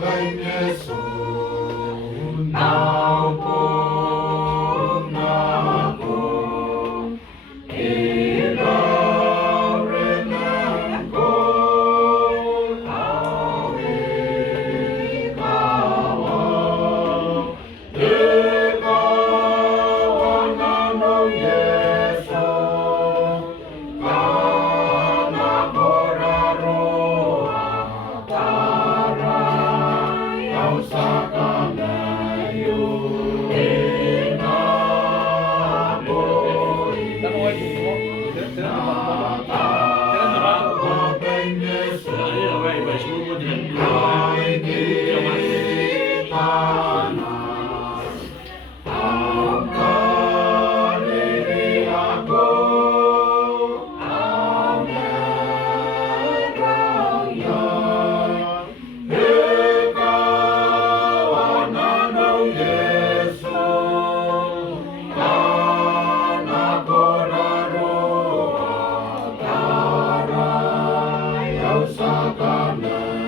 baim Iesu, nau pun aku, irau renangku, au ikawa, ikawa nanu Iesu, kana koraroa tara, kau sakamayu ina boi, natawa baim Iesu, ai kitana, au kariri aku, au merauya, ikawa nanu Iesu, kana koraroa tara, kau sakamayu